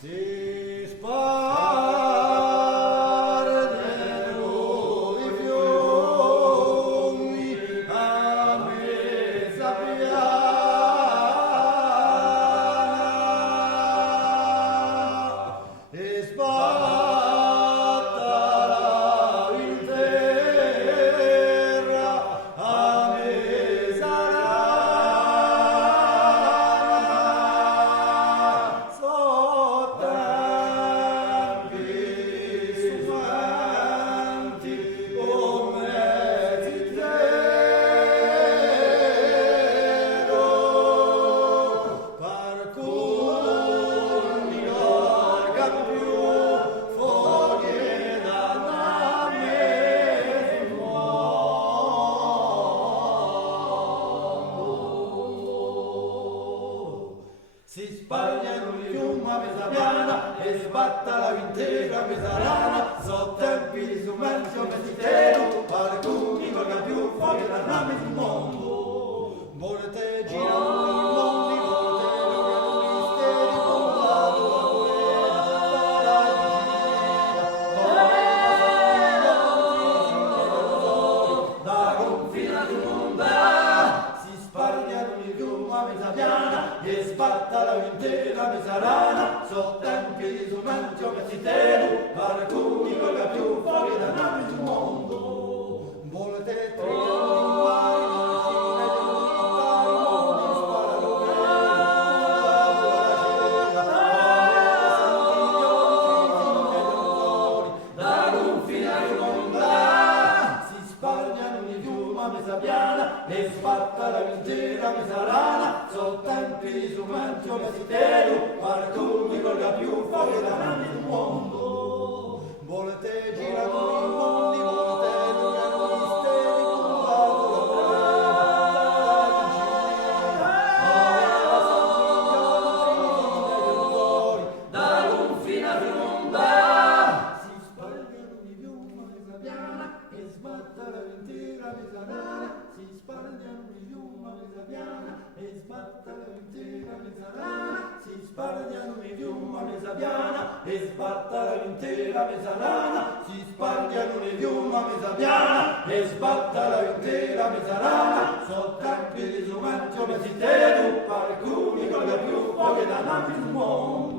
Si spargono i fiumi a mezza piana e sbattala in terra a mezza rana. Si sbagliano il fiume a Mesabiana e sbattala intera Mesarana, so tempi di sumergio mesitero, qualcuno non ha più fuori da nave del mondo. Volete girare i mondi, volete lograre misteri, volato la guerra, da confine al mondo. Si sbagliano il fiume a Mesabiana e sbattala intera Mesarana, so tempi di sumergio mesitero, qualcuno non ha più fuori da nave del mondo. Volete trovare i mari, e sbattala intera Mesarana, so tempi di sumergio mesitero, qualcuno non ha più fuori da nave del mondo. Volete girare i mondi, volete lograre misteri, volato la guerra, da confine al mondo. Si sbagliano di fiume a Mesabiana e sbattala intera Mesarana, si sbagliano di fiume a Mesabiana e sbattala intera Mesarana, si sbagliano di fiume a Mesabiana e sbattala intera Mesarana, si sbagliano di fiume a Mesabiana e sbattala intera Mesarana, so tempi di sumergio mesitero, qualcuno non ha più fuori da nave del mondo.